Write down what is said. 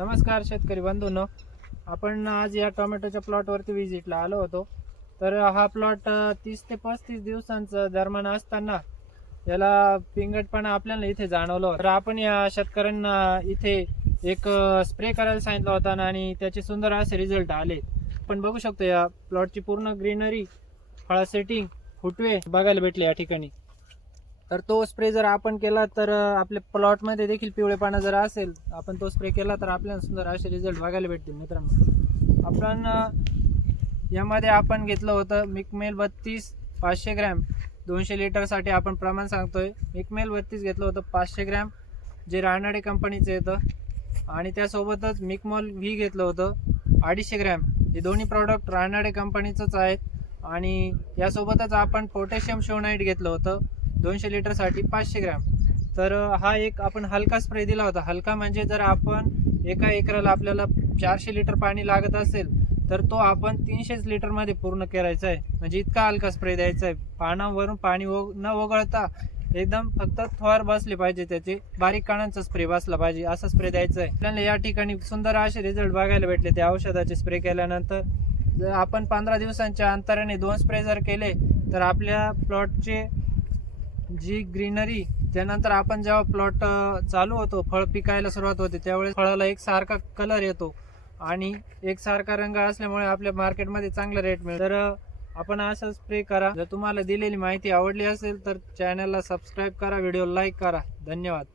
नमस्कार शेतकरी बंधूंनो, आपण आज या टोमॅटोच्या प्लॉटवरती व्हिजिटला आलो होतो. तर हा प्लॉट 30 ते 35 दिवसांचा दरम्यान असताना याला पिंगटपणा आपल्याला इथे जाणवलं. तर आपण या शेतकऱ्यांना इथे एक स्प्रे करायला सांगितलं होता आणि त्याचे सुंदर असे रिझल्ट आले. आपण बघू शकतो या प्लॉटची पूर्ण ग्रीनरी, फळा सेटिंग, फुटवे बघायला भेटले या ठिकाणी. तर तो स्प्रे जर आपण केला तर आपल्या प्लॉटमध्ये देखील पिवळेपणा जर असेल, आपण तो स्प्रे केला तर आपल्याला सुंदर असे रिझल्ट बघायला भेटतील. मित्रांनो, आपण यामध्ये आपण घेतलं होतं मिकमेल 32 500 ग्रॅम 200 लिटरसाठी आपण प्रमाण सांगतोय. मिकमेल 32 घेतलं होतं 500 ग्रॅम, जे रानाडे कंपनीचं येतं, आणि त्यासोबतच मिकमॉल व्ही घेतलं होतं 250 ग्रॅम. हे दोन्ही प्रॉडक्ट रानाडे कंपनीचंच आहेत. आणि यासोबतच आपण पोटॅशियम शोनाइट घेतलं होतं 200 लिटरसाठी 500 ग्रॅम. तर हा एक आपण हलका स्प्रे दिला होता. हलका म्हणजे जर आपण एका एकराला आपल्याला 400 लिटर पाणी लागत असेल तर तो आपण 300 लिटरमध्ये पूर्ण करायचा आहे. म्हणजे इतका हलका स्प्रे द्यायचा आहे. पानावरून पाणी न वगळता एकदम फक्त थोर बसले पाहिजे, त्याचे बारीक कणांचा स्प्रे बसला पाहिजे, असा स्प्रे द्यायचा आहे. आपल्याला या ठिकाणी सुंदर असे रिझल्ट बघायला भेटले त्या औषधाचे स्प्रे केल्यानंतर. जर आपण 15 दिवसांच्या अंतराने 2 स्प्रे जर केले तर आपल्या प्लॉटचे जी ग्रीनरी, त्यानंतर आपण जेव्हा प्लॉट चालू होतो, फळ पिकायला सुरुवात होते, त्यावेळेस फळाला एक सारखा कलर येतो आणि एक सारखा रंग असल्यामुळे आपल्या मार्केटमध्ये चांगला रेट मिळतो. तर आपण असा स्प्रे करा. जर तुम्हाला दिलेली माहिती आवडली असेल तर चॅनलला सबस्क्राईब करा, व्हिडिओ लाईक करा. धन्यवाद.